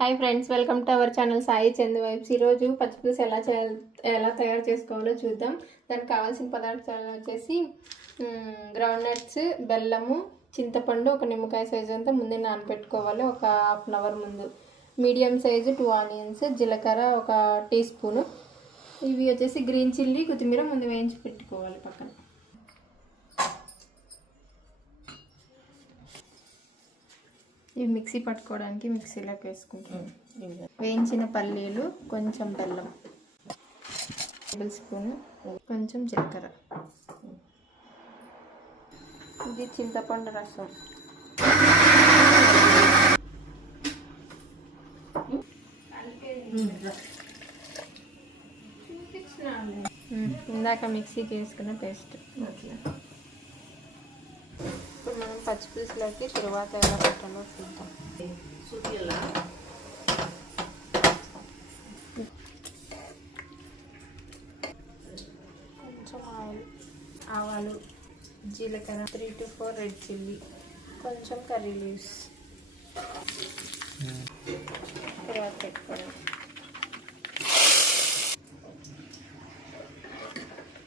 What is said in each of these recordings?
Hi friends, welcome to our channel Sai Chandu vibes. ఈరోజు పచ్చిపులుసు ఎలా తయారు చేసుకోవాలో చూద్దాం. దానికి కావాల్సిన పదార్థాలు వచ్చేసి గ్రౌండ్ నట్స్, బెల్లము, చింతపండు, ఒక నిమ్మకాయ సైజు అంతా ముందే నానబెట్టుకోవాలి ఒక హాఫ్ అన్ అవర్ ముందు. మీడియం సైజు 2 ఆనియన్స్, జీలకర్ర ఒక టీ స్పూను. ఇవి వచ్చేసి గ్రీన్ చిల్లీ, కొత్తిమీర ముందు వేయించి పెట్టుకోవాలి పక్కన. ఇవి మిక్సీ పట్టుకోవడానికి మిక్సీలోకి వేసుకుంటాం. వేయించిన పల్లీలు, కొంచెం బెల్లం, టేబుల్ స్పూన్, కొంచెం చక్కెర. ఇది చింతపండు రసం. ఇందాక మిక్సీకి వేసుకున్న పేస్ట్. ఇప్పుడు మనం పచ్చిపులుసులోకి తరువాత ఎలా పెట్టాలో చూద్దాం. కొంచెం ఆయిల్, ఆవాలు, జీలకర్ర, 3 to 4 రెడ్ చిల్లీ, కొంచెం కర్రీ లీవ్స్ తరువాత పెట్టుకోవడం.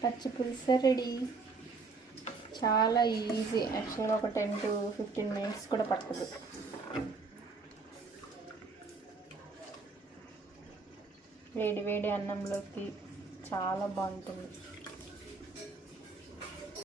పచ్చిపులుసు రెడీ. చాలా ఈజీ, యాక్చువల్గా ఒక 10 to 15 minutes కూడా పట్టదు. వేడి వేడి అన్నంలోకి చాలా బాగుంటుంది.